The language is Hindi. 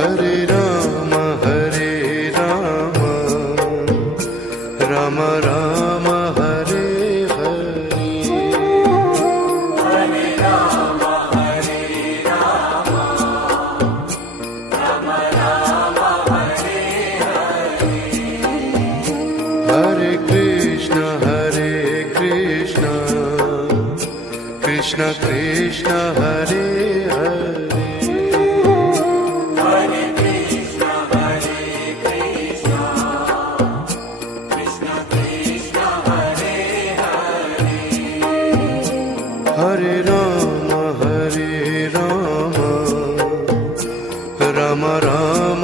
हरे राम राम राम हरे हरे। हरे राम राम राम हरे हरे। हरे कृष्ण कृष्ण कृष्ण हरे हरे। हरे कृष्ण कृष्ण कृष्ण हरे हरे। हरे राम राम राम